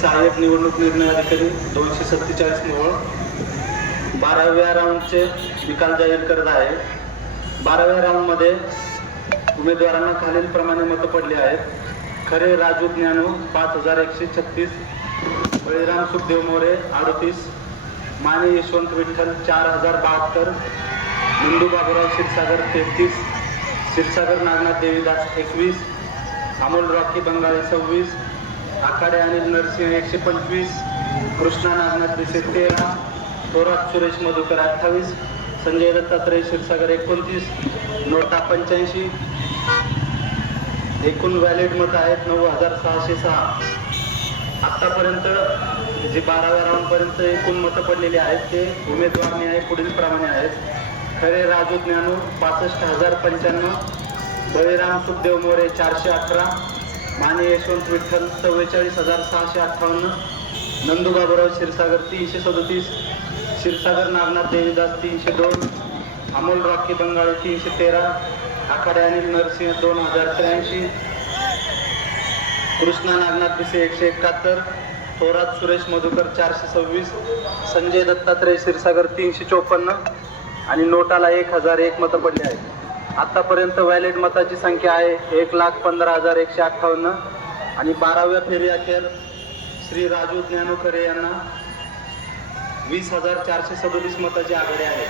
सहाय्यक निवडणूक निर्णय अधिकारी 247 मोहोळ 12व्या राऊंडचे निकाल जाहीर करत आहे। 12व्या राऊंडमध्ये उमेदवारांना खालीलप्रमाणे मतं पडली आहेत। खरे राजू ज्ञानू 5136, बळीराम सुखदेव मोरे 38, माने यशवंत विठ्ठल 4072, नंदू बाबूराव क्षीरसागर 33, क्षीरसागर नागनाथ देवीदास 21, अमोल रॉकी बंगाळे 26, आखाडे अनिल नरसिंह 125, कृष्णा नागनाथ दिसे 13, थोरात सुरेश मधुकर 28, संजय दत्तात्रय क्षीरसागर 29, नोटा 85। एकूण व्हॅलिड मत आहेत 9606। आतापर्यंत जे 12व्या राऊंडपर्यंत एकूण मतं पडलेली आहेत ते उमेदवार न्याय पुढील प्रमाणे आहेत। खरे राजू ज्ञानू 65095, बळीराम सुखदेव मोरे 418, माने यशवंत विठ्ठल 44658, नंदू बाबूराव क्षीरसागर 337, क्षीरसागर नागनाथ देवीदास 302, अमोल रॉकी बंगाळे 313, आखाडे अनिल नरसिंह 2083, कृष्णा नागनाथ दिसे 171, थोरात सुरेश मधुकर 426, संजय दत्तात्रय क्षीरसागर 354 आणि नोटाला 1001 मतं पडली आहेत। आतापर्यंत व्हॅलिड मताची संख्या आहे 1,15,158 आणि 12व्या फेरी अखेर श्री राजू ज्ञानू खरे यांना 20,437 मताची आघाडी आहे।